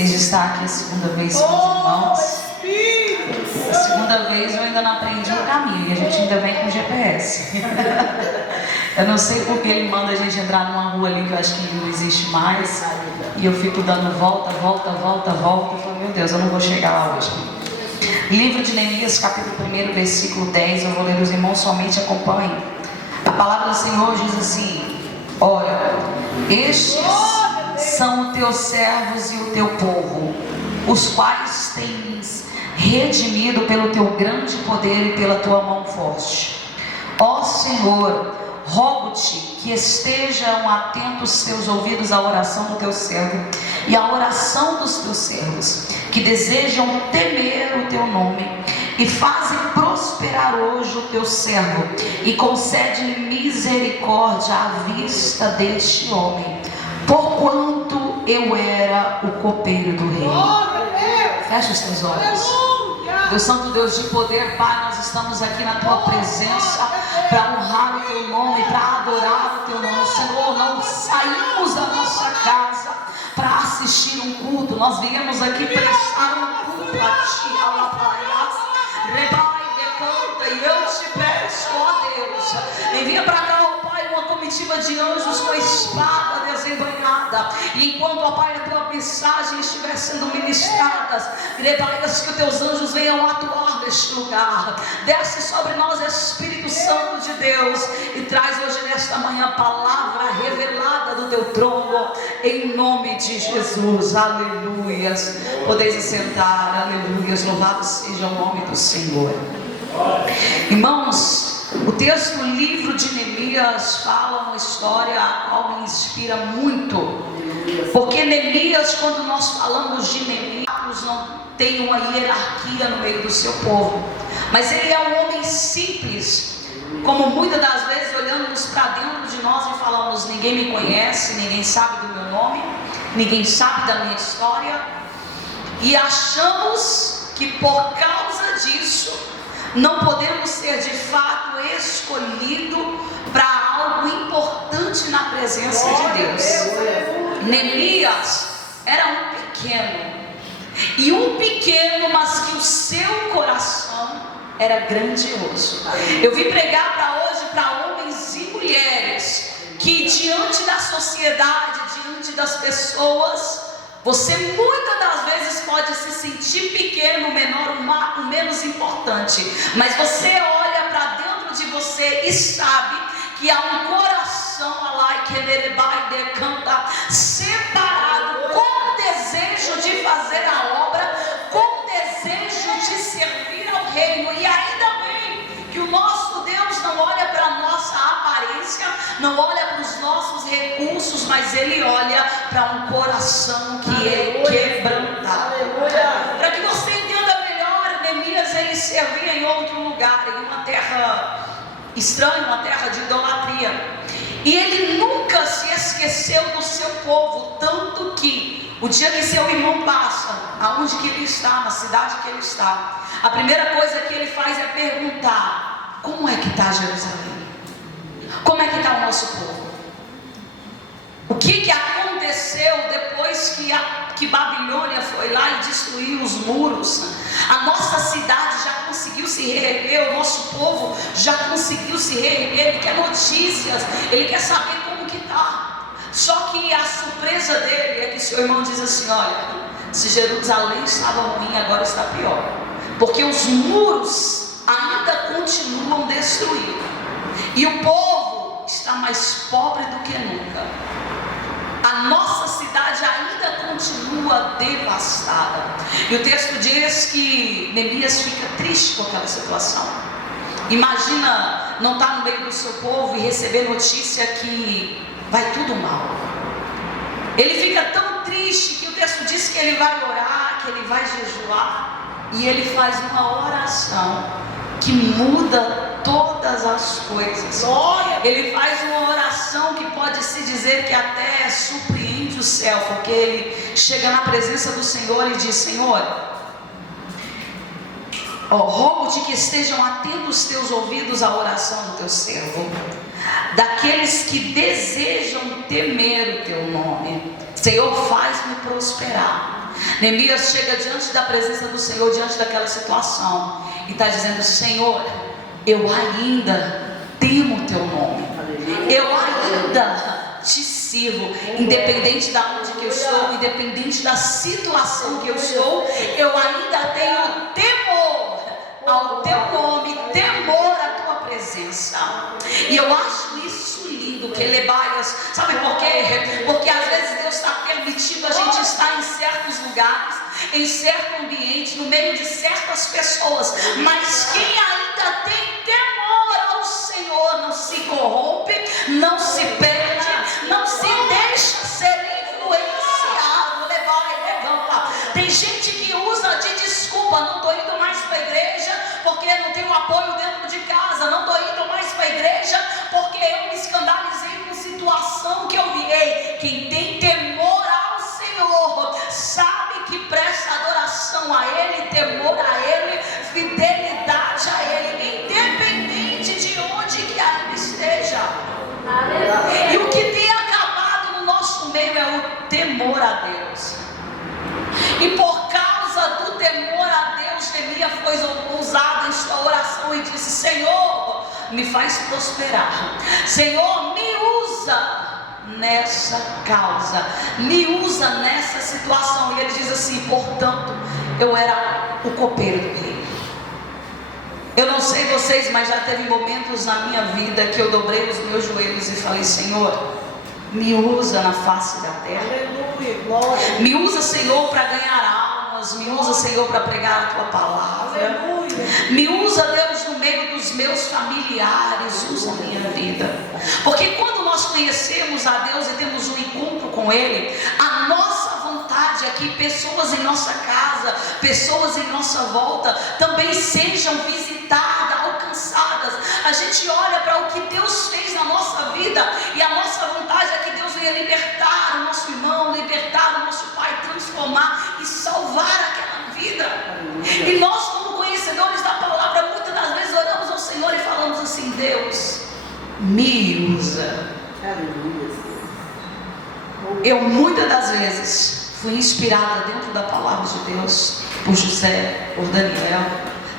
feliz de estar aqui a segunda vez com os irmãos. A segunda vez eu ainda não aprendi o caminho e a gente ainda vem com GPS. Eu não sei porque ele manda a gente entrar numa rua ali que eu acho que não existe mais. E eu fico dando volta. Eu falo, meu Deus, eu não vou chegar lá hoje. Livro de Neemias, capítulo 1, versículo 10. Eu vou ler, os irmãos somente acompanhem. A palavra do Senhor diz assim: ora, estes são os teus servos e o teu povo, os quais tens redimido pelo teu grande poder e pela tua mão forte. Ó Senhor, rogo-te que estejam atentos teus ouvidos à oração do teu servo e à oração dos teus servos, que desejam temer o teu nome, e faze prosperar hoje o teu servo, e concede-lhe misericórdia à vista deste homem, porquanto eu era o copeiro do rei. Fecha os teus olhos. Deus Santo, Deus de poder, Pai, nós estamos aqui na tua presença para honrar o teu nome, para adorar o teu nome. Senhor, não saímos da nossa casa para assistir um culto, nós viemos aqui prestar um culto a ti, Rebai, decanta, e eu te peço, ó Deus, envia para cá, ó Pai, uma comitiva de anjos com a espada desembanhada, e enquanto, ó Pai, a tua mensagem estiver sendo ministrada, Rebai, que os teus anjos venham atuar neste lugar. Desce sobre nós, Espírito Santo de Deus, e traz hoje nesta manhã a palavra revelada do teu trono, em nome de Jesus. Aleluias. Podeis assentar. Aleluias. Louvado seja o nome do Senhor. Irmãos, o texto do livro de Neemias fala uma história a qual me inspira muito, porque Neemias, quando nós falamos de Neemias, não tem uma hierarquia no meio do seu povo, mas ele é um homem simples, como muitas das vezes olhamos para dentro de nós e falamos: ninguém me conhece, ninguém sabe do meu nome, ninguém sabe da minha história, e achamos que por causa disso não podemos ser de fato escolhidos para algo importante na presença de Deus. Neemias era um pequeno, mas que o seu coração era grandioso. Eu vim pregar para hoje para homens e mulheres que diante da sociedade, diante das pessoas, você muitas das vezes pode se sentir pequeno, menor, o menos importante, mas você olha para dentro de você e sabe que há um coração separado, com desejo de fazer a obra, com desejo de servir ao reino. E ainda bem que o nosso Deus não olha para a nossa aparência, não olha para os nossos recursos, mas Ele olha para um coração que é quebrantado. Para que você entenda melhor, Neemias, ele servia em outro lugar, em uma terra estranha, uma terra de idolatria, e ele nunca se esqueceu do seu povo, tanto que o dia que seu irmão passa, aonde que ele está, na cidade que ele está, a primeira coisa que ele faz é perguntar: como é que está Jerusalém? Como é que está o nosso povo? O que aconteceu depois que Babilônia foi lá e destruiu os muros? A nossa cidade já conseguiu se reerguer, o nosso povo já conseguiu se reerguer. Ele quer notícias, ele quer saber como que está. Só que a surpresa dele é que seu irmão diz assim: olha, se Jerusalém estava ruim, agora está pior, porque os muros ainda continuam destruídos e o povo está mais pobre do que nunca. A nossa cidade ainda continua devastada. E o texto diz que Neemias fica triste com aquela situação. Imagina não estar no meio do seu povo e receber notícia que vai tudo mal. Ele fica tão triste que o texto diz que ele vai orar, que ele vai jejuar, e ele faz uma oração que muda todas as coisas. Ele faz uma oração que pode se dizer que até surpreende o céu, porque ele chega na presença do Senhor e diz: Senhor, rogo-te que estejam atentos teus ouvidos à oração do teu servo, daqueles que desejam temer o teu nome. Senhor, faz-me prosperar. Neemias chega diante da presença do Senhor, diante daquela situação, e está dizendo: Senhor, eu ainda temo o teu nome, eu ainda te sirvo, independente da onde que eu estou, independente da situação que eu estou, eu ainda tenho temor ao teu nome, temor à tua presença. E eu acho isso lindo, que lebaias, sabe por quê? Porque às vezes Deus está permitindo a gente estar em certos lugares, em certo ambiente, no meio de certas pessoas, mas quem ainda tem temor ao Senhor não se corrompe, não se perde, não se deixa ser influenciado. Tem gente que usa de desculpa: não estou indo mais para a igreja porque não tenho apoio dentro de casa, não estou indo mais para a igreja porque eu me escandalizei com situação que eu vi. Ei, quem tem temor ao Senhor sabe que presta adoração a Ele, temor a Ele, fidelidade a Ele, independente de onde que Ele esteja. E o que tem acabado no nosso meio é o temor a Deus. E por causa do temor a Deus, Neemias foi ousado em sua oração e disse: Senhor, me faz prosperar, Senhor, me usa nessa causa, me usa nessa situação. E ele diz assim: portanto, eu era o copeiro do rei. Eu não sei vocês, mas já teve momentos na minha vida que eu dobrei os meus joelhos e falei: Senhor, me usa na face da terra. Aleluia, glória. Me usa, Senhor, para ganhar almas. Me usa, Senhor, para pregar a tua palavra. Aleluia. Me usa, Deus, no meio dos meus familiares. Usa a minha vida. Porque quando nós conhecemos a Deus e temos um encontro com Ele, a nossa vontade é que pessoas em nossa casa, pessoas em nossa volta também sejam visitadas, alcançadas. A gente olha para o que Deus fez na nossa vida e a nossa vontade é que Deus venha libertar o nosso irmão, libertar o nosso pai, transformar e salvar aquela vida. E nós, como conhecedores da palavra, muitas das vezes oramos ao Senhor e falamos assim: Deus, me usa. Eu muitas das vezes fui inspirada dentro da palavra de Deus por José, por Daniel,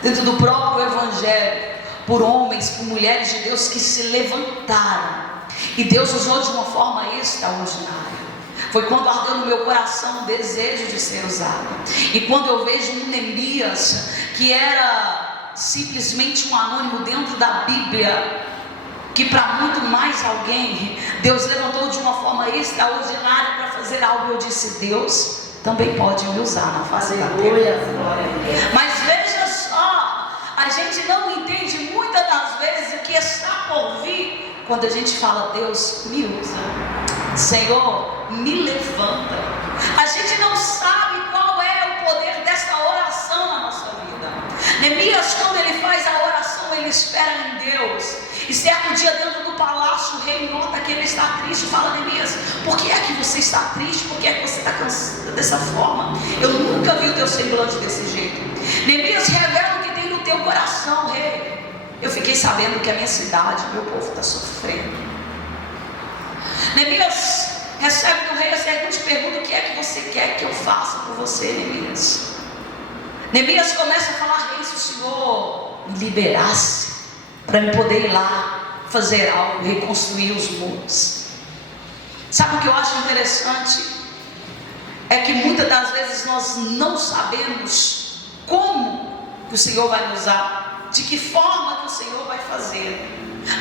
dentro do próprio Evangelho, por homens, por mulheres de Deus que se levantaram e Deus usou de uma forma extraordinária. Foi quando ardeu no meu coração o desejo de ser usado. E quando eu vejo um Neemias, que era simplesmente um anônimo dentro da Bíblia, que para muito mais alguém Deus levantou de uma forma extraordinária para fazer algo, eu disse: Deus também pode me usar na face da terra. Mas veja só, a gente não entende muitas das vezes o que está por vir quando a gente fala: Deus, me usa, Senhor, me levanta. A gente não sabe qual é o poder dessa oração na nossa vida. Neemias, quando ele faz a oração, ele espera em Deus. E certo dia, dentro do palácio, o rei nota que ele está triste e fala: Neemias, por que é que você está triste? Por que é que você está cansado dessa forma? Eu nunca vi o teu semblante desse jeito. Neemias, revela o que tem no teu coração, rei. Eu fiquei sabendo que a minha cidade, meu povo está sofrendo. Neemias recebe do rei a seguinte pergunta: o que é que você quer que eu faça por você, Neemias? Neemias começa a falar: rei, se o Senhor me liberasse para eu poder ir lá fazer algo, reconstruir os muros. Sabe o que eu acho interessante? É que muitas das vezes nós não sabemos como que o Senhor vai nos usar, de que forma que o Senhor vai fazer.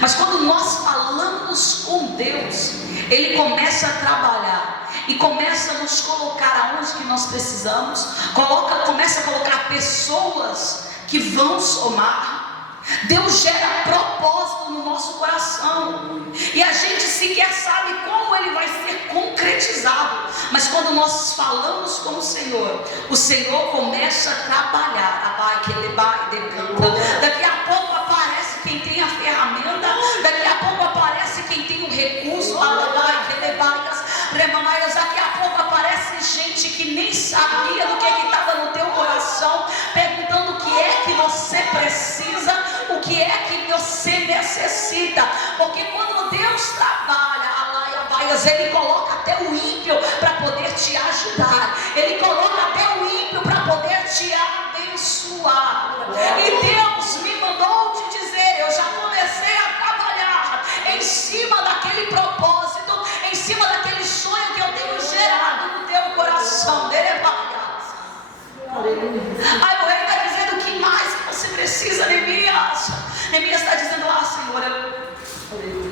Mas quando nós falamos com Deus, Ele começa a trabalhar e começa a nos colocar aonde que nós precisamos, começa a colocar pessoas que vão somar. Deus gera propósito no nosso coração e a gente sequer sabe como ele vai ser concretizado. Mas quando nós falamos com o Senhor começa a trabalhar. Daqui a pouco aparece quem tem a ferramenta, daqui a pouco aparece quem tem o recurso, daqui a pouco aparece gente que nem sabia do que estava no teu coração, perguntando o que é que você precisa, o que é que você necessita. Porque quando Deus trabalha, Ele coloca até o ímpio para poder te ajudar. Ele coloca até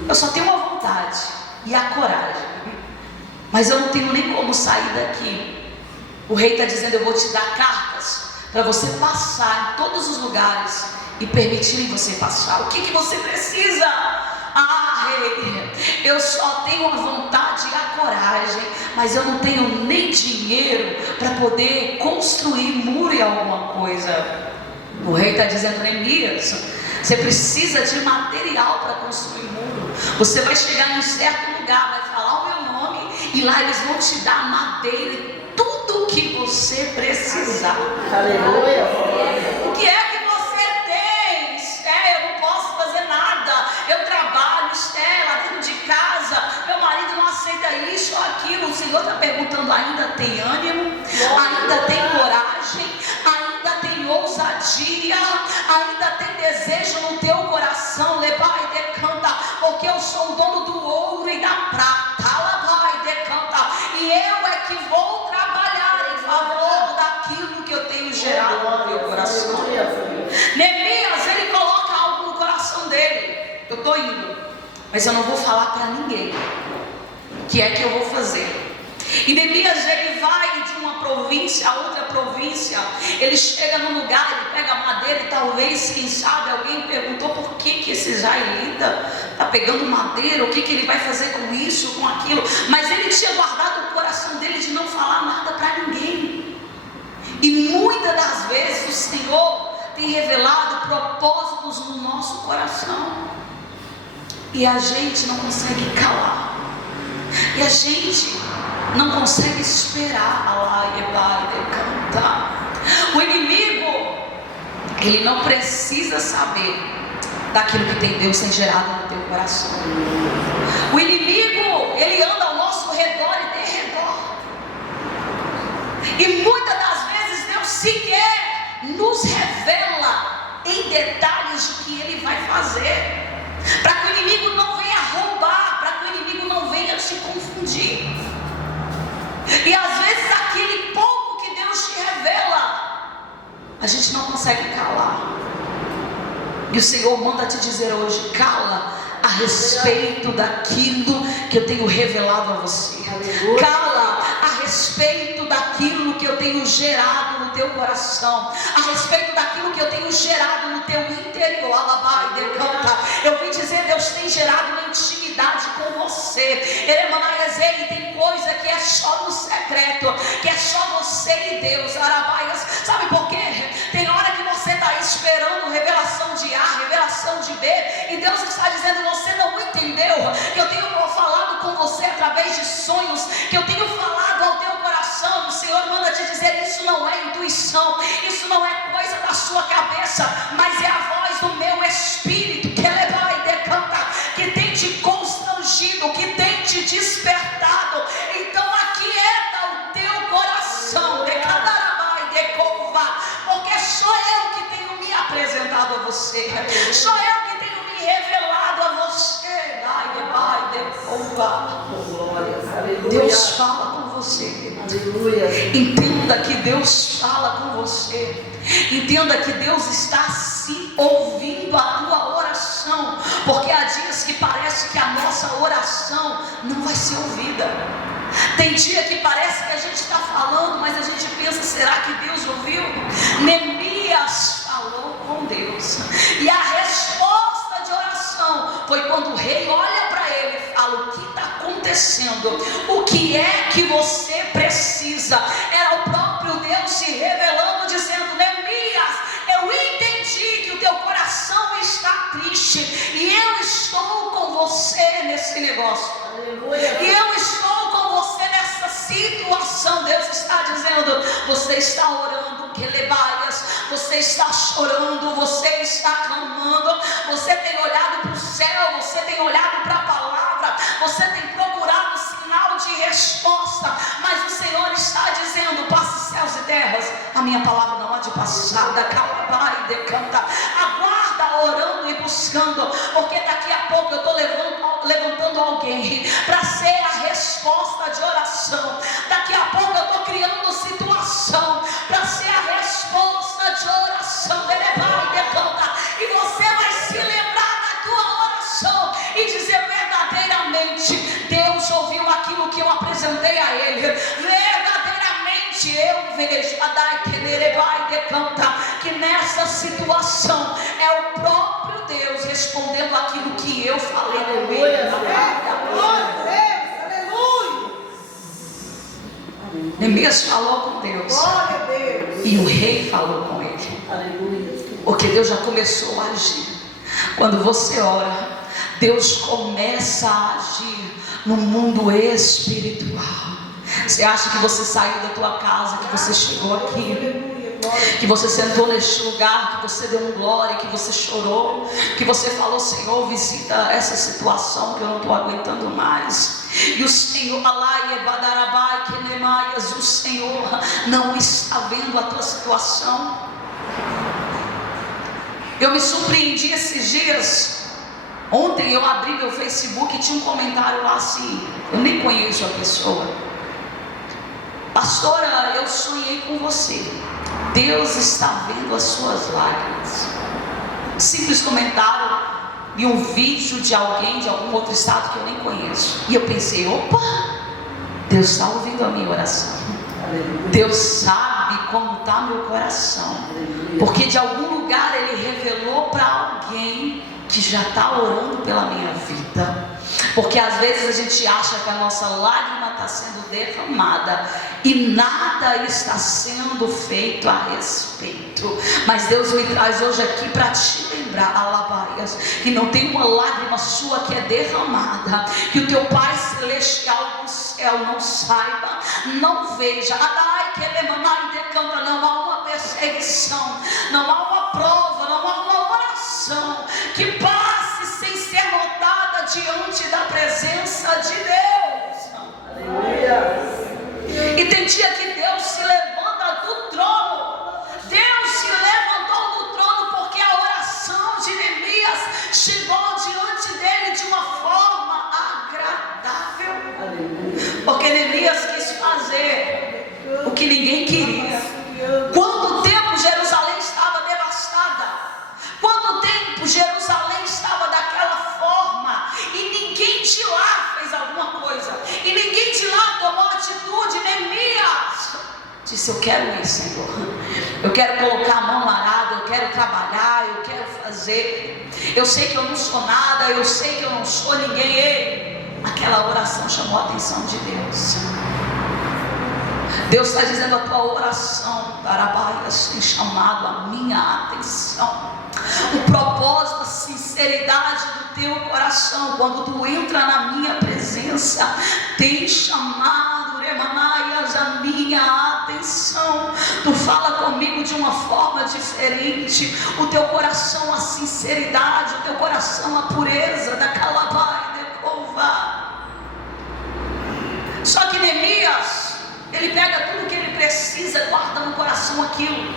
Eu só tenho uma vontade e a coragem, mas eu não tenho nem como sair daqui. O rei está dizendo: eu vou te dar cartas para você passar em todos os lugares e permitirem você passar. O que você precisa? Ah, rei, eu só tenho a vontade e a coragem, mas eu não tenho nem dinheiro para poder construir muro e alguma coisa. O rei está dizendo: Neemias, você precisa de material para construir muro. Você vai chegar em um certo lugar, vai falar o meu nome, e lá eles vão te dar madeira e tudo o que você precisar. Aleluia. O que é que você tem? Esté, eu não posso fazer nada. Eu trabalho, Esté, lá dentro de casa. Meu marido não aceita isso ou aquilo. O Senhor está perguntando: ainda tem ânimo? Ainda tem coragem? Ainda tem ousadia? Ainda tem desejo no teu coração? Lebai decanta, porque eu sou o dono do ouro e da prata. Lebai decanta, e eu é que vou trabalhar em favor daquilo que eu tenho gerado no teu coração. Neemias, ele coloca algo no coração dele: eu estou indo, mas eu não vou falar para ninguém o que é que eu vou fazer. E Neemias, ele vai de uma província a outra província. Ele chega num lugar, ele pega madeira, e talvez, quem sabe, alguém perguntou por que esse israelita está pegando madeira, o que ele vai fazer com isso, com aquilo. Mas ele tinha guardado o coração dele de não falar nada para ninguém. E muitas das vezes o Senhor tem revelado propósitos no nosso coração, e a gente não consegue calar, e a gente não consegue esperar. O inimigo, ele não precisa saber daquilo que Deus tem gerado no teu coração. O inimigo, ele anda ao nosso redor e derredor, e muitas das vezes Deus sequer nos revela em detalhes o que ele vai fazer, para que o inimigo não venha roubar, para que o inimigo não venha te confundir. E às vezes aquele pouco que Deus te revela, a gente não consegue calar. E o Senhor manda te dizer hoje: cala a respeito daquilo que eu tenho revelado a você. Cala a respeito daquilo que eu tenho gerado no teu coração, a respeito daquilo que eu tenho gerado no teu interior. Eu vim dizer: Deus tem gerado uma intimidade com você. Ele tem coisa que é só no secreto, que é só você e Deus. Sabe por quê? Tem hora que você está esperando revelação de A, revelação de B, e Deus está dizendo: você não entendeu que eu tenho falado com você através de sonhos, que eu tenho falado ao teu coração. O Senhor manda te dizer: isso não é intuição, isso não é coisa da sua cabeça, mas é a voz do meu Espírito, que ele vai decanta, que tem te constrangido, que tem te despertado. Então aquieta o teu coração, porque sou eu que tenho me apresentado a você, sou eu que tenho me revelado a você. Deus fala com você. Entenda que Deus fala com você. Entenda que Deus está se ouvindo a tua oração, porque há dias que parece que a nossa oração não vai ser ouvida. Tem dia que parece que a gente está falando, mas a gente pensa: será que Deus ouviu? Neemias falou com Deus, e a resposta de oração foi quando o rei olha para ele e fala: o que está acontecendo? O que é que você precisa? Era o próprio Deus se revelando, dizendo: Neemias, eu entendi que o teu coração está triste, e eu estou com você nesse negócio. Aleluia. E eu estou com você nessa situação. Deus está dizendo: você está orando, que lebaias, você está chorando, você está clamando, você tem olhado para o céu, você tem olhado para a palavra, você tem procurado sinal de resposta, mas o Senhor está dizendo: passe céus e terras, a minha palavra não há de passar. Calabai decanta, aguarda orando e buscando, porque daqui a pouco eu estou levantando alguém para ser a resposta de oração. Daqui a pouco eu estou criando situação para ser a resposta de oração. Ele vai decanta, e você vai se lembrar da tua oração e dizer: ele: verdadeiramente eu vejo que nessa situação é o próprio Deus respondendo aquilo que eu falei com ele. Neemias falou com Deus, e o rei falou com ele, porque Deus já começou a agir. Quando você ora, Deus começa a agir no mundo espiritual. Você acha que você saiu da tua casa, que você chegou aqui, que você sentou neste lugar, que você deu um glória, que você chorou, que você falou: Senhor, visita essa situação que eu não estou aguentando mais. E o Senhor, o Senhor não está vendo a tua situação. Eu me surpreendi esses dias. Ontem eu abri meu Facebook e tinha um comentário lá assim, eu nem conheço a pessoa: pastora, eu sonhei com você, Deus está vendo as suas lágrimas. Simples comentário e um vídeo de alguém de algum outro estado que eu nem conheço. E eu pensei: opa, Deus está ouvindo a minha oração. Deus sabe como está meu coração, porque de algum lugar Ele revelou para alguém que já está orando pela minha vida. Porque às vezes a gente acha que a nossa lágrima está sendo derramada e nada está sendo feito a respeito. Mas Deus me traz hoje aqui para te lembrar, Alabaias, que não tem uma lágrima sua que é derramada, que o teu Pai Celestial no céu não saiba, não veja. Não há uma perseguição, não há uma prova, não há uma oração que passe sem ser notada diante da presença de Deus. Aleluia. E tem dia que Deus se levanta do trono. Deus se levantou do trono porque a oração de Neemias chegou diante dele de uma forma agradável. Aleluia. Porque Neemias quis fazer o que ninguém queria. Quanto tempo Jerusalém estava devastada, quanto tempo Jerusalém estava daquela forma, e ninguém de lá fez alguma coisa, e ninguém de lá tomou atitude. Neemias disse: eu quero ir, Senhor, eu quero colocar a mão no arado, eu quero trabalhar, eu quero fazer. Eu sei que eu não sou nada, eu sei que eu não sou ninguém. Aquela oração chamou a atenção de Deus. Deus está dizendo: a tua oração, Barabaias, tem chamado a minha atenção. O propósito, a sinceridade do teu coração, quando tu entra na minha presença, tem chamado, Remanaias, a minha atenção. Tu fala comigo de uma forma diferente. O teu coração, a sinceridade, o teu coração, a pureza da Calabai de Cova. Só que Neemias, ele pega tudo que ele precisa, guarda no coração aquilo.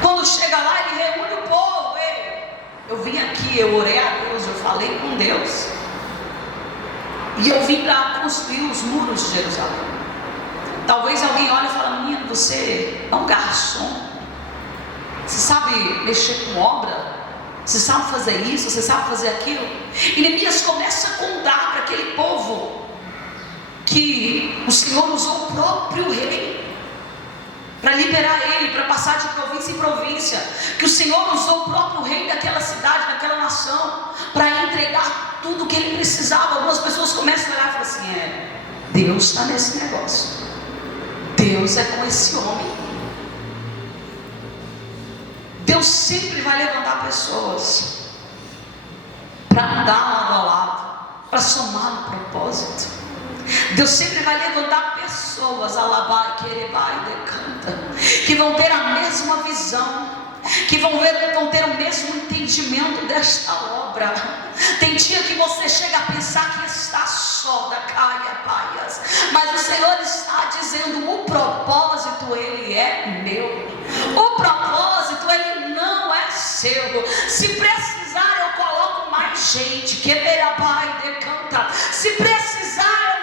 Quando chega lá, ele reúne o povo. Eu vim aqui, eu orei a Deus, eu falei com Deus, e eu vim para construir os muros de Jerusalém. Talvez alguém olhe e fale: menino, você é um garçom, você sabe mexer com obra, você sabe fazer isso, você sabe fazer aquilo. E Neemias começa a contar para aquele povo que o Senhor usou o próprio rei para liberar ele, para passar de província em província, que o Senhor usou o próprio rei daquela cidade, daquela nação, para entregar tudo o que ele precisava. Algumas pessoas começam a olhar e falam assim: Deus está nesse negócio, Deus é com esse homem. Deus sempre vai levantar pessoas para andar lado a lado, para somar no propósito. Deus sempre vai levantar pessoas, Alabai, Querebai, Decanta, que vão ter a mesma visão, que vão ter o mesmo entendimento desta obra. Tem dia que você chega a pensar que está só da Caia Paias, mas o Senhor está dizendo: o propósito ele é meu, o propósito ele não é seu. Se precisar eu coloco mais gente, Queberabai, Decanta, se precisar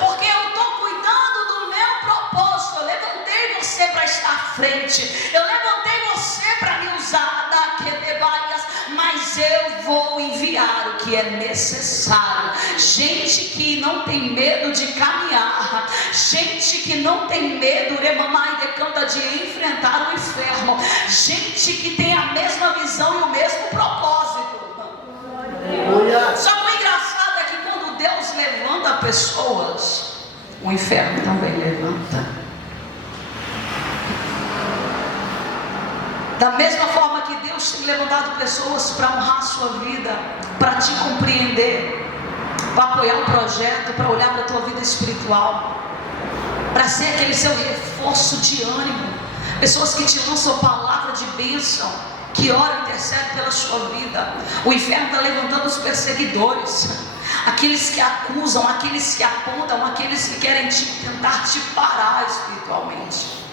porque eu estou cuidando do meu propósito. Eu levantei você para estar à frente, eu levantei você para me usar, mas eu vou enviar enviar o que é necessário. Gente que não tem medo de caminhar, gente que não tem medo, remamai decanta, de enfrentar o inferno, gente que tem a mesma visão e o mesmo propósito. Só que o engraçado é que quando Deus levanta pessoas, o inferno também levanta. Da mesma forma que Deus tem levantado pessoas para honrar a sua vida, para te compreender, para apoiar o projeto, para olhar para a tua vida espiritual, para ser aquele seu reforço de ânimo, pessoas que te lançam palavra de bênção, que oram e intercedem pela sua vida. O inferno está levantando os perseguidores, aqueles que acusam, aqueles que apontam, aqueles que querem tentar te parar espiritualmente.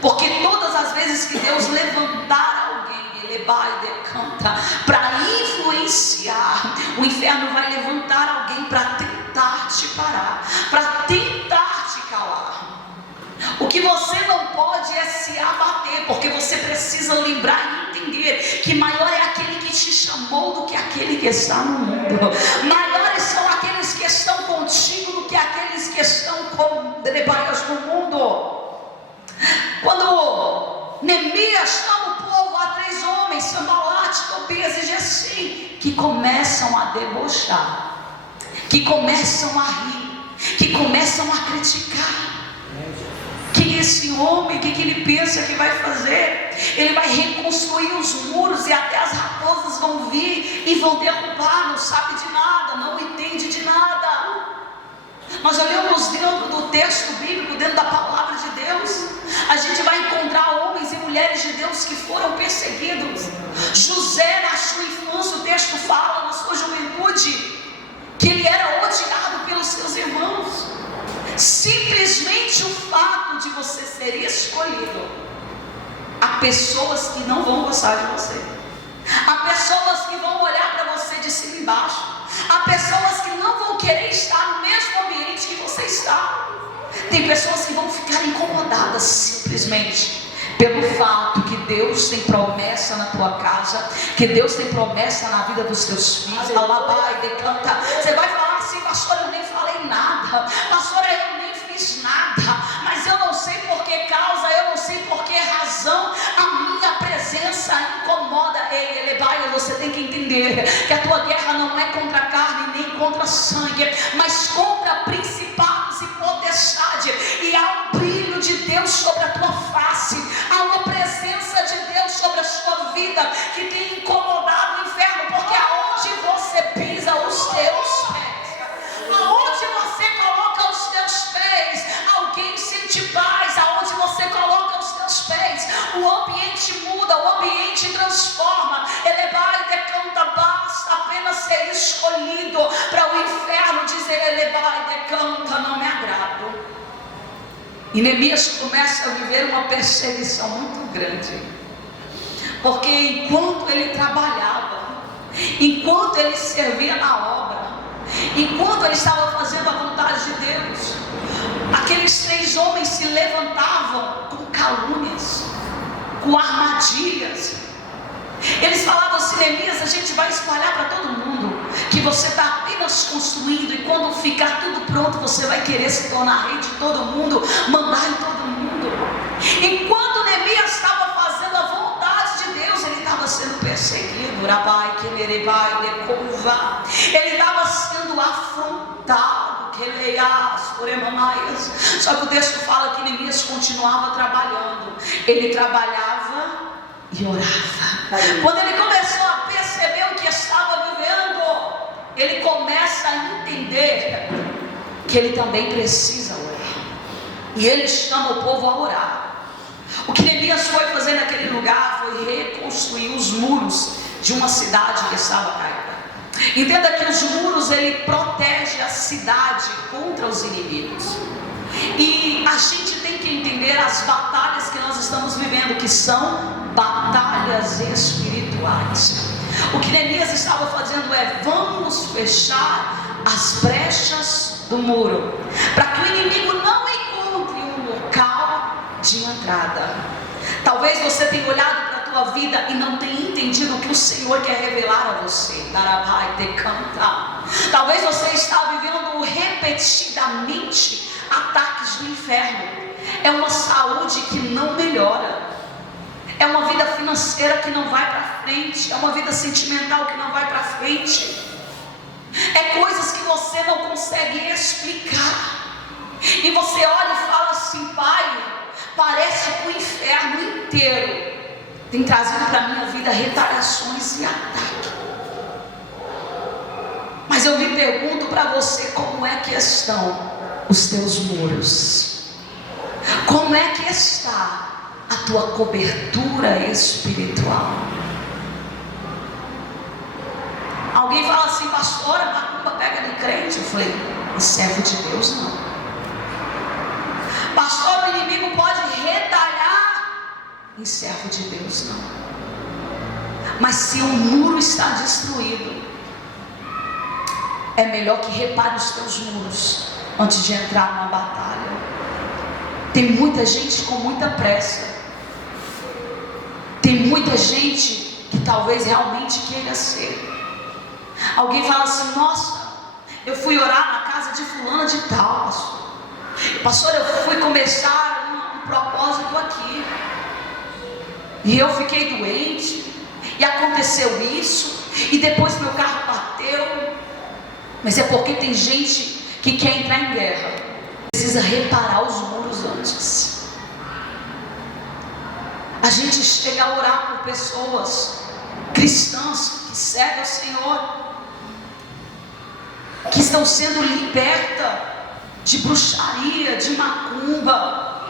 Porque todas as vezes que Deus levantar alguém, ele vai e decanta para influenciar, o inferno vai levantar alguém para tentar te parar, para tentar te calar. O que você não pode é se abater, porque você precisa lembrar e entender que maior é aquele que te chamou do que aquele que está no mundo. Maiores são aqueles que estão contigo do que aqueles que estão no mundo. Quando Neemias chama o povo, há 3 homens, Sanbalate, Tobias e Gesem, que começam a debochar, que começam a rir, que começam a criticar. Quem é esse homem? O que ele pensa que vai fazer? Ele vai reconstruir os muros e até as raposas vão vir e vão derrubar. Não sabe de nada, não entende de nada. Nós olhamos dentro do texto bíblico, dentro da palavra de Deus, a gente vai encontrar homens e mulheres de Deus que foram perseguidos. José, na sua infância, o texto fala, na sua juventude, que ele era odiado pelos seus irmãos. Simplesmente o fato de você ser escolhido, há pessoas que não vão gostar de você, há pessoas que vão olhar para você de cima e embaixo, há pessoas que não vão querer estar no mesmo ambiente que você está. Tem pessoas que vão ficar incomodadas simplesmente pelo fato que Deus tem promessa na tua casa, que Deus tem promessa na vida dos teus filhos. Você vai falar assim: pastora, eu nem falei nada, pastora, eu nem fiz nada, mas eu não sei por que causa, eu não sei por que razão a minha presença incomoda. Ele vai, você tem que entender que a tua guerra não é contra a carne nem contra sangue, mas contra principados e potestade. E há um brilho de Deus sobre a tua face, há uma presença de Deus sobre a sua vida que tem incomodado o inferno, porque aonde você pisa os teus pés, aonde você coloca os teus pés, alguém sente paz. Aonde você coloca os teus pés, o ambiente muda, o ambiente transforma. Ele vai e decanta, basta apenas ser escolhido para o inferno dizer: ele vai e decanta, não me agrado. E Neemias começa a viver uma perseguição muito grande, porque enquanto ele trabalhava, enquanto ele servia na obra, enquanto ele estava fazendo a vontade de Deus, aqueles 3 homens se levantavam com calúnias, com armadilhas. Eles falavam assim: Neemias, a gente vai espalhar para todo mundo que você está apenas construindo, e quando ficar tudo pronto você vai querer se tornar rei de todo mundo, mandar em todo mundo. Enquanto Neemias estava fazendo a vontade de Deus, ele estava sendo perseguido. Ele estava sendo afrontado. Só que o texto fala que Neemias continuava trabalhando. Ele trabalhava e orava. Quando ele começou a perceber o que estava vivendo, ele começa a entender que ele também precisa orar. E ele chama o povo a orar. O que Neemias foi fazer naquele lugar foi reconstruir os muros de uma cidade que estava caída. Entenda que os muros, ele protege a cidade contra os inimigos. E a gente tem que entender as batalhas que nós estamos vivendo, que são batalhas espirituais. O que Neemias estava fazendo é: vamos fechar as brechas do muro, para que o inimigo não encontre um local de entrada. Talvez você tenha olhado para a tua vida e não tem entendido o que o Senhor quer revelar a você. Talvez você está vivendo repetidamente ataques do inferno. É uma saúde que não melhora, é uma vida financeira que não vai para frente, é uma vida sentimental que não vai para frente, é coisas que você não consegue explicar. E você olha e fala assim: Pai, parece que o inferno inteiro tem trazido para a minha vida retaliações e ataques. Mas eu me pergunto para você: como é que estão os teus muros? Como é que está a tua cobertura espiritual? Alguém fala assim: pastora, macumba pega no crente. Eu falei: em servo de Deus não. Pastor, o inimigo pode retalhar. Em servo de Deus não. Mas se o muro está destruído, é melhor que repare os teus muros antes de entrar numa batalha. Tem muita gente com muita pressa. Tem muita gente que talvez realmente queira ser. Alguém fala assim: nossa, eu fui orar na casa de fulana de tal, pastor. Pastor, eu fui começar um propósito aqui, e eu fiquei doente, e aconteceu isso, e depois meu carro bateu. Mas é porque tem gente que quer entrar em guerra, precisa reparar os muros antes. A gente chega a orar por pessoas cristãs que servem ao Senhor, que estão sendo libertas de bruxaria, de macumba,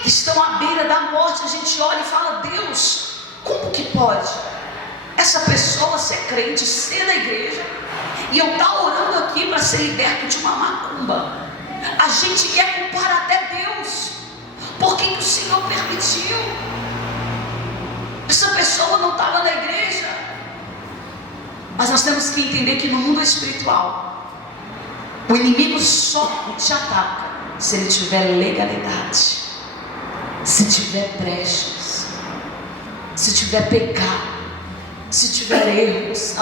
que estão à beira da morte. A gente olha e fala: Deus, como que pode essa pessoa ser crente, ser da igreja, e eu estar orando aqui para ser liberto de uma macumba? A gente quer culpar até Deus. Por que o Senhor permitiu? Essa pessoa não estava na igreja. Mas nós temos que entender que no mundo espiritual, o inimigo só te ataca se ele tiver legalidade, se tiver brechas, se tiver pecado, se tiver erros.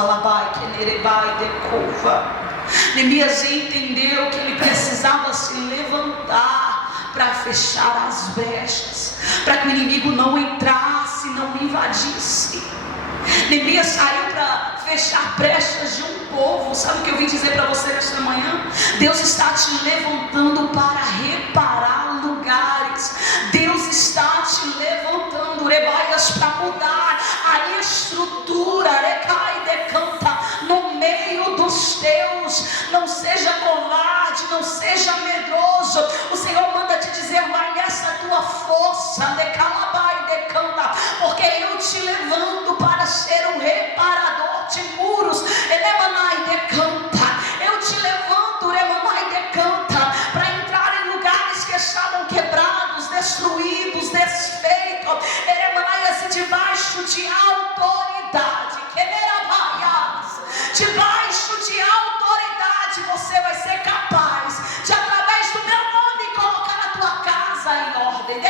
Neemias entendeu que ele precisava se levantar para fechar as brechas, para que o inimigo não entrasse, não invadisse. Neemias saiu para fechar brechas de um povo. Sabe o que eu vim dizer para você nesta manhã? Deus está te levantando para reparar lugares. Deus está te levantando, rebaias, para mudar a estrutura, recai, decanta, no meio dos teus. Não seja covarde, não seja medroso. O Senhor manda te dizer: vai nessa tua força, decalabai, decanta, porque eu te levanto para ser um reparador de muros. Elemanai, decanta. Eu te levanto, Elemanai, decanta, para entrar em lugares que estavam quebrados, destruídos, desfeitos. Elemanai, debaixo de autoridade. Debaixo de autoridade você vai ser capaz de, através do meu nome, colocar a tua casa em ordem.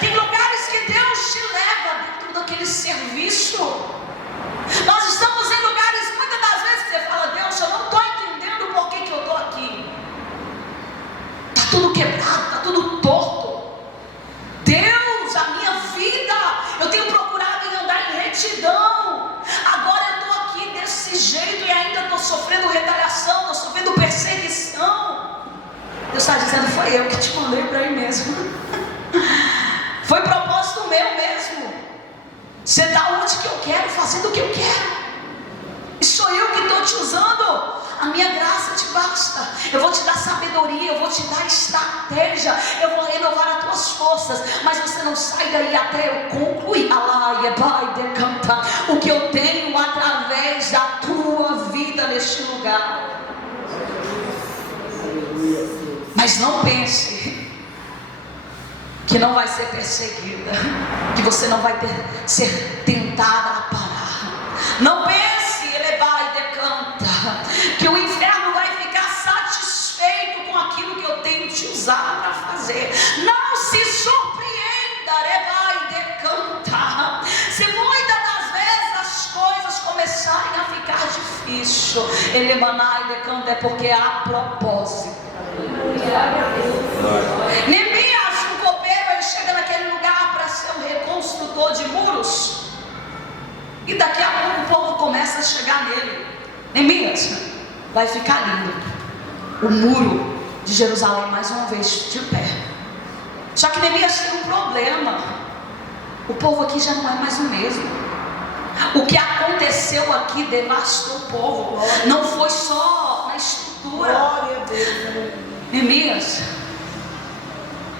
Tem lugares que Deus te leva dentro daquele serviço. Nós estamos em lugares, muitas das vezes, que você fala: Deus, eu não estou entendendo por que eu estou aqui. Está tudo quebrado, está tudo torto. Deus, a minha vida, eu tenho procurado em andar em retidão. Agora eu estou aqui desse jeito e ainda estou sofrendo retaliação, estou sofrendo perseguição. Deus está dizendo: foi eu que te mandei para aí mesmo. Foi propósito meu mesmo. Você está onde que eu quero, fazendo o que eu quero. E sou eu que estou te usando. A minha graça te basta. Eu vou te dar sabedoria, eu vou te dar estratégia, eu vou renovar as tuas forças. Mas você não sai daí até eu concluir o que eu tenho através da tua vida neste lugar. Mas não pense que não vai ser perseguida, que você não vai ser tentada a parar. Não pense, ele vai decanta, que o inferno vai ficar satisfeito com aquilo que eu tenho te usado para fazer. Não se surpreenda, ele vai decanta, Ele manai decanta é porque há propósito. Neemias, o copeiro, ele chega naquele lugar para ser um reconstrutor de muros. E daqui a pouco o povo começa a chegar nele. Neemias, vai ficar lindo o muro de Jerusalém mais uma vez de pé. Só que Neemias tem um problema. O povo aqui já não é mais o mesmo. O que aconteceu aqui devastou o povo. Não foi só na estrutura. Neemias,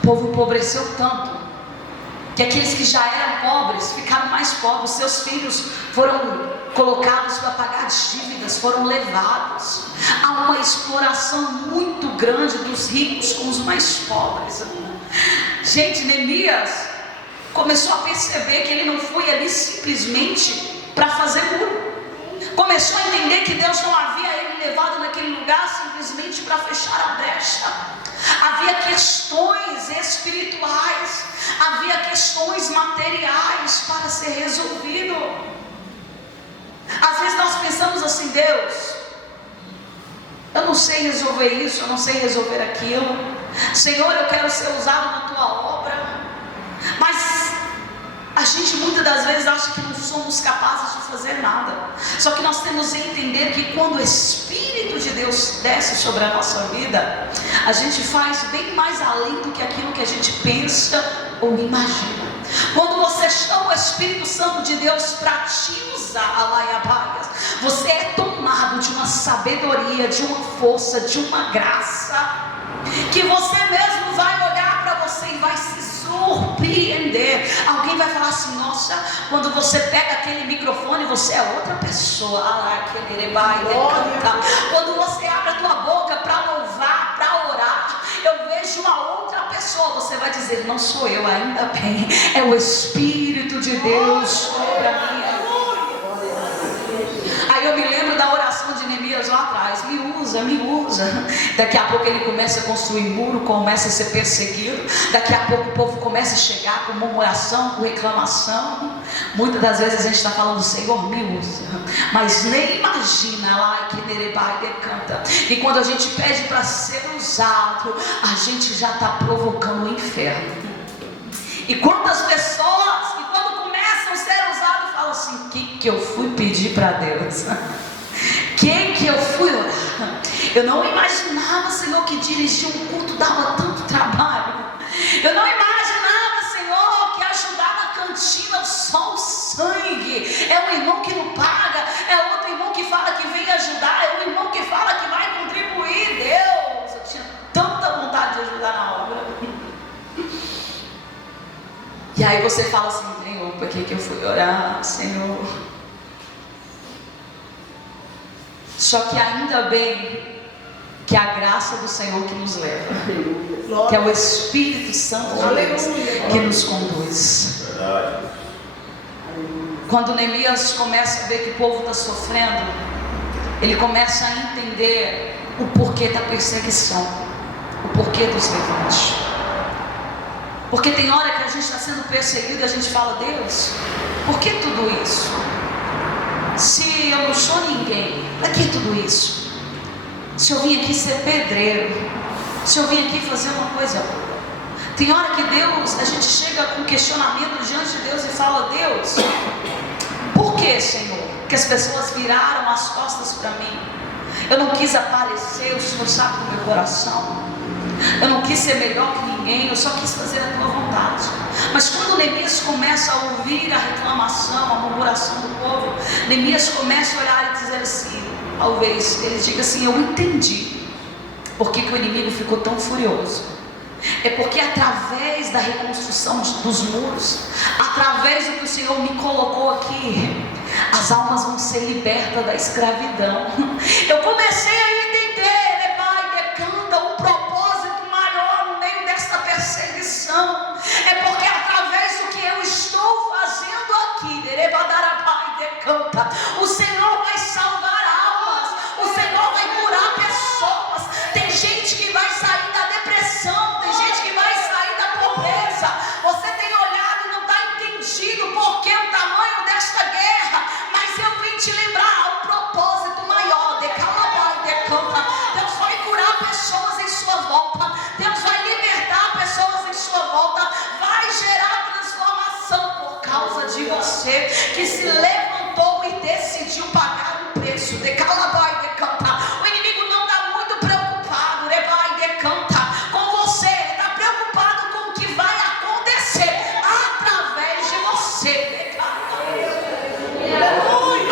o povo empobreceu tanto que aqueles que já eram pobres ficaram mais pobres. Seus filhos foram colocados para pagar dívidas, foram levados. Há uma exploração muito grande dos ricos com os mais pobres. Gente, Neemias começou a perceber que ele não foi ali simplesmente para fazer muro. Começou a entender que Deus não havia ele levado naquele lugar simplesmente para fechar a brecha. Havia questões espirituais, havia questões materiais para ser resolvido. Às vezes nós pensamos assim: Deus, eu não sei resolver isso, eu não sei resolver aquilo. Senhor, eu quero ser usado na tua obra. Mas a gente muitas das vezes acha que não somos capazes de fazer nada. Só que nós temos que entender que quando o Espírito de Deus desce sobre a nossa vida, a gente faz bem mais além do que aquilo que a gente pensa ou imagina. Quando você chama o Espírito Santo de Deus para te usar, alaiabaias, você é tomado de uma sabedoria, de uma força, de uma graça, que você mesmo vai olhar para você e vai se surpreender. Alguém vai falar assim: nossa, quando você pega aquele microfone, você é outra pessoa. Quando você abre a tua boca para louvar, para orar, eu vejo uma outra pessoa. Você vai dizer: não sou eu, ainda bem, é o Espírito de Deus sobre a minha vida. Aí eu me lembro da oração de Neemias lá atrás: me usa, me usa. Daqui a pouco ele começa a construir muro, começa a ser perseguido. Daqui a pouco o povo começa a chegar com murmuração, com reclamação. Muitas das vezes a gente está falando: Senhor, me usa, mas nem imagina lá que Nerebai decanta. E quando a gente pede para ser usado, a gente já está provocando o inferno. E quantas pessoas que quando começam a ser usados falam assim: o que eu fui pedir para Deus? Quem que eu fui orar? Eu não imaginava, Senhor, que dirigir um culto dava tanto trabalho. Eu não imaginava, Senhor, que ajudar na cantina só o sangue. É um irmão que não paga, é outro irmão que fala que vem ajudar, é um irmão que fala que vai contribuir. Deus, eu tinha tanta vontade de ajudar na obra. E aí você fala assim: Senhor, por que eu fui orar, Senhor? Só que ainda bem que a graça do Senhor que nos leva, que é o Espírito Santo de Deus que nos conduz. Quando Neemias começa a ver que o povo está sofrendo, ele começa a entender o porquê da perseguição, o porquê dos levantes. Porque tem hora que a gente está sendo perseguido e a gente fala: Deus, por que tudo isso? Se eu não sou ninguém, para que tudo isso? Se eu vim aqui ser pedreiro, se eu vim aqui fazer uma coisa boa. Tem hora que Deus, a gente chega com questionamento diante de Deus e fala: Deus, por que, Senhor, que as pessoas viraram as costas para mim? Eu não quis aparecer, o Senhor sabe do meu coração. Eu não quis ser melhor que ninguém, eu só quis fazer a tua vontade. Mas quando Neemias começa a ouvir a reclamação, a murmuração do povo, Neemias começa a olhar e dizer assim, talvez ele diga assim: eu entendi por que o inimigo ficou tão furioso. É porque através da reconstrução dos muros, através do que o Senhor me colocou aqui, as almas vão ser libertas da escravidão. Eu comecei a entender, Pai, decanta um propósito maior no meio desta perseguição. É porque através do que eu estou fazendo aqui, decanta, o Senhor vai salvar almas, o Senhor vai curar pessoas. Tem gente que vai sair da depressão, tem gente que vai sair da pobreza. Você tem olhado e não está entendido por que o tamanho desta guerra, mas eu vim te lembrar o propósito maior. Decala que se levantou e decidiu pagar um preço. Decalabai, decanta. O inimigo não está muito preocupado, rebai, decanta, com você. Está preocupado com o que vai acontecer através de você.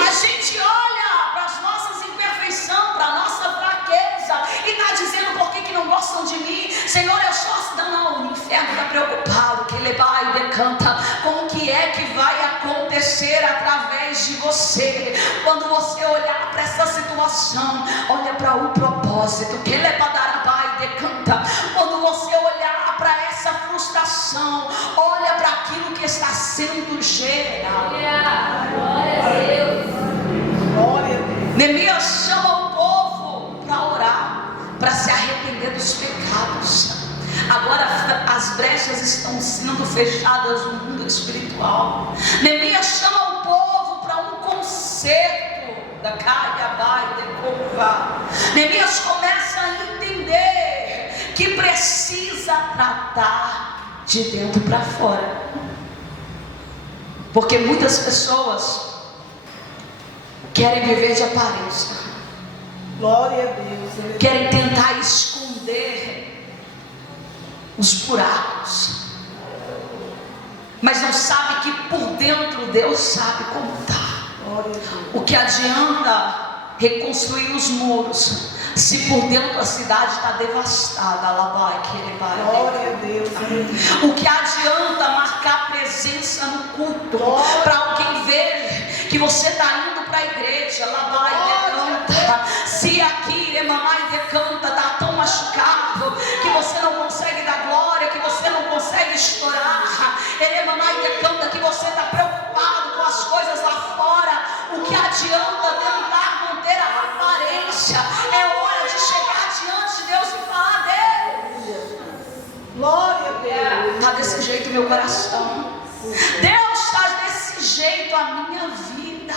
A gente olha para as nossas imperfeições, para a nossa fraqueza, e está dizendo: por que não gostam de mim? Senhor, eu sou assim. Não, o inferno está preocupado, que ele vai e decanta, com o que é que vai acontecer através de você. Quando você olhar para essa situação, olha para o propósito, que ele vai e decanta. Quando você olhar para essa frustração, olha para aquilo que está sendo gerado. Glória a Deus. Glória a Deus. Neemias chama o povo para orar, para se arrepender dos pecados. Agora as brechas estão sendo fechadas no mundo espiritual. Neemias chama o povo para um concerto da Caiabai de Cova. Neemias começa a entender que precisa tratar de dentro para fora, porque muitas pessoas querem viver de aparência. Glória a Deus. Querem tentar esconder os buracos, mas não sabe que por dentro Deus sabe como está. O que adianta reconstruir os muros se por dentro a cidade está devastada? Glória a Deus. O que adianta marcar presença no culto para alguém ver que você está indo para a igreja? Se aqui está tão machucado que você não consegue dar glória, que você não consegue estourar, que você está preocupado com as coisas lá fora, o que adianta tentar manter a aparência? É hora de chegar diante de Deus e falar dele. Glória a Deus. Está desse jeito meu coração. Deus está desse jeito a minha vida.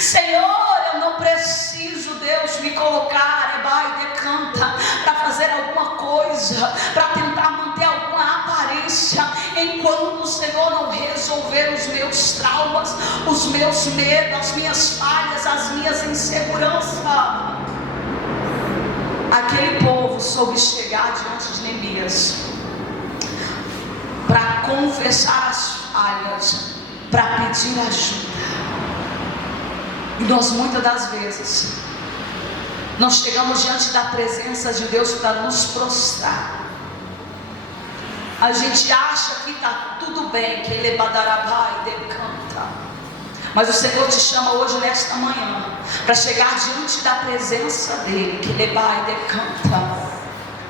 Senhor, eu não preciso, Deus, me colocar para fazer alguma coisa, para tentar manter alguma aparência, enquanto o Senhor não resolver os meus traumas, os meus medos, as minhas falhas, as minhas inseguranças. Aquele povo soube chegar diante de Neemias para confessar as falhas, para pedir ajuda. E nós muitas das vezes nós chegamos diante da presença de Deus para nos prostrar. A gente acha que está tudo bem, que ele badarabai decanta. Mas o Senhor te chama hoje, nesta manhã, para chegar diante da presença dele, que ele vai decanta,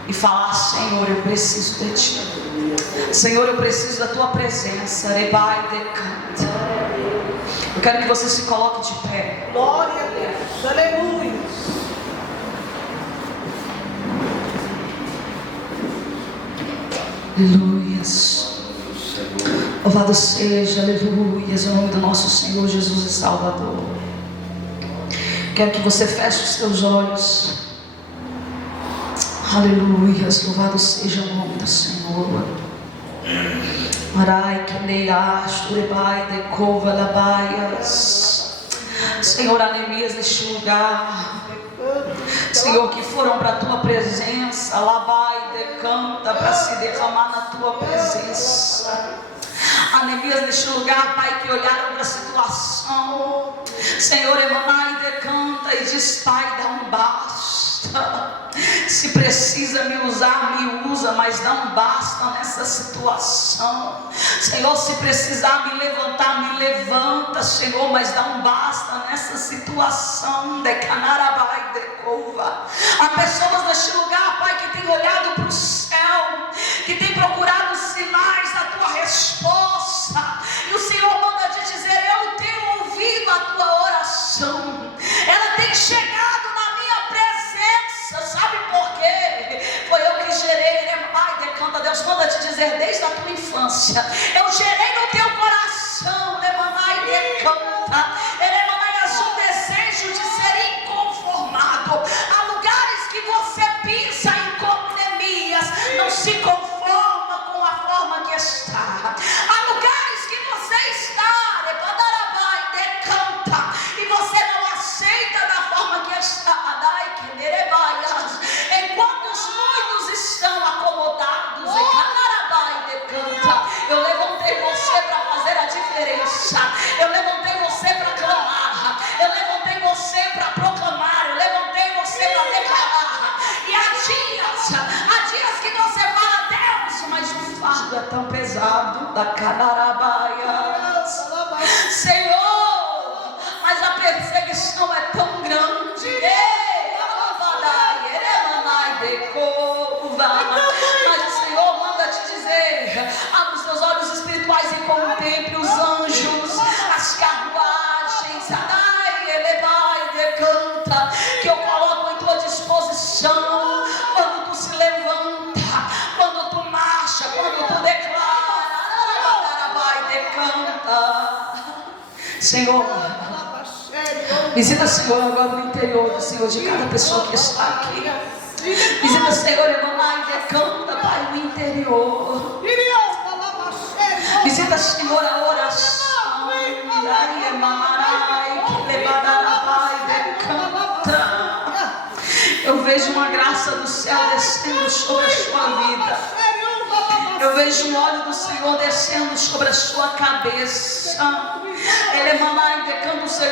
e falar: Senhor, eu preciso de ti. Senhor, eu preciso da tua presença. Rebai decanta. Eu quero que você se coloque de pé. Glória a Deus. Aleluia. Aleluias. Louvado seja, aleluias, o nome do nosso Senhor Jesus e Salvador. Quero que você feche os seus olhos. Aleluias, louvado seja o nome do Senhor. Marai que leias, turebai de cova labaias. Senhor, Neemias neste lugar. Senhor, que foram para a tua presença, labai, decanta, para se derramar na tua presença. Neemias neste lugar, Pai, que olharam para a situação, Senhor, emanai, decanta e diz: Pai, dá um basta. Se precisa me usar, me usa, mas dá um basta nessa situação. Senhor, se precisar me levantar, me levanta, Senhor, mas dá um basta nessa situação. Decanarabai, decova. Há pessoas neste lugar, Pai, que tem olhado para o céu, que tem procurado os sinais da tua resposta, e o Senhor manda te dizer: eu tenho ouvido a tua oração, ela tem chegado na minha presença. Sabe por quê? Foi eu que gerei, Pai, decanta. Deus manda te dizer desde a tua infância: eu gerei no teu coração, Pai, decanta, um desejo de ser inconformado. Há lugares que você pensa em como Neemias, não se conforma com a forma que está. Há lugares que você está, tão pesado da Canarabaia. Senhor, mas a perseguição é tão grande. Mas o Senhor manda te dizer: abre os teus olhos espirituais e contemple os anjos, as carruagens, canta, que eu coloco em tua disposição. Quando tu se levanta, quando tu marcha, quando tu declara, canta. Senhor, visita, Senhor, agora no interior, Senhor, de cada pessoa que está aqui. Visita, Senhor, mamãe, decanta, Pai, no interior. Visita, Senhor, a oração. Eu vejo uma graça do céu descendo sobre a sua vida. Eu vejo um óleo do Senhor descendo sobre a sua cabeça. Ele é mamãe, decanta o Senhor.